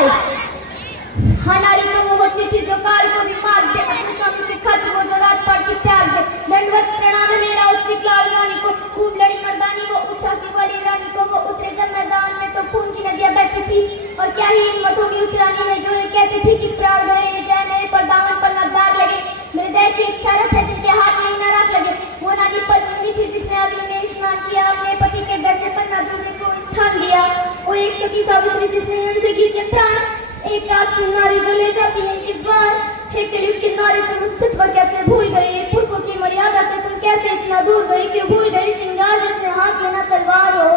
हाँ, नारी तो वो होती थी जो काल को भी मार दे, अपने स्वामी से खत्म हो, जो राजपाट की त्याग दे। दंडवत प्रणाम मेरा उस विकलाल रानी को, खूब लड़ी मर्दानी वो उच्छासी वाली रानी को। वो उतरे जब मैदान में तो खून की नदियां बहती थी, और क्या ही हिम्मत होगी उस रानी में जो ये कहती थी कि प्राण गए जाए मेरे पर दामन पर न दाग लगे, मेरे देह की इच्छा रथ है जिनके हाथ में ही न राख लगे। वो नारी पद्मिनी थी जिसने अग्नि में स्नान किया, अपने पति के दर्जे पर न दूजे को स्थान दिया। वो एक सती सावित्री जिसने उनसे खींचे प्राण, एक कांच की नारी जो ले जाती है इनके द्वार। हे कलयुग की नारी तुम अस्तित्व कैसे भूल गई, पुरखों की मर्यादा से तुम कैसे इतना दूर गई, क्यों भूल गई श्रृंगार जिसने हाथ में न तलवार हो।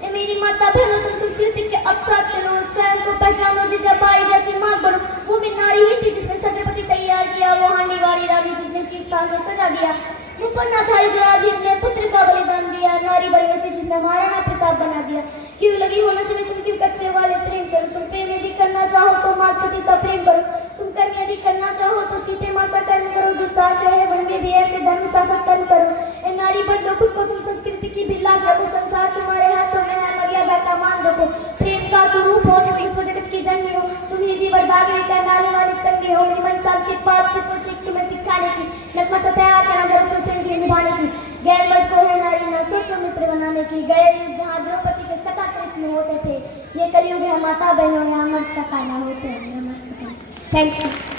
ए मेरी माता बहनों, तुम संस्कृति के अपसार चलो, स्वयं को पहचानो, जिजाबाई जैसी मां बनो। वो भी नारी ही थी जिसने छत्रपति तैयार किया, वो हांडी वाली रानी जिसने शीश ताज में सजा दिया। वो पन्ना था जो राजहित में पुत्र का बलिदान दिया, नारी बलवे से जिसने महाराणा प्रताप बना दिया। क्यों लगी हो नशे में तुम, क्यों कच्चे वाले प्रेम करो, तुम प्रेम यदि करना चाहो तो मां सती सा प्रेम करो, तुम कर्म यदि करना चाहो तो सीते मां सा कर्म करो, जो साथ रहे वन में भी ऐसे धर्म सा सत्कर्म करो। ए नारी बदलो खुद को, तुम संस्कृति की भी लाज रखो, संसार तुम्हारे हाथों में है, मर्यादा का मान रखो। प्रेम का स्वरूप हो तुम विश्व जगत की जननी हो, तुम ही जीवन दागने का नाली वाली संगी हो। मेरी मन शांति पाठ से कुछ सीख तुम्हें सिखाने की, नकमा सतह आचरण करो सोचो इसे निभाने की। गैर मर्द को है नारी न सोचो मित्र बनाने की, गए युग जहाँ द्रौपदी के सखा कृष्ण होते थे, ये कलयुग है माता बहनों यहाँ मर्द सखा न होते हैं। Thank you.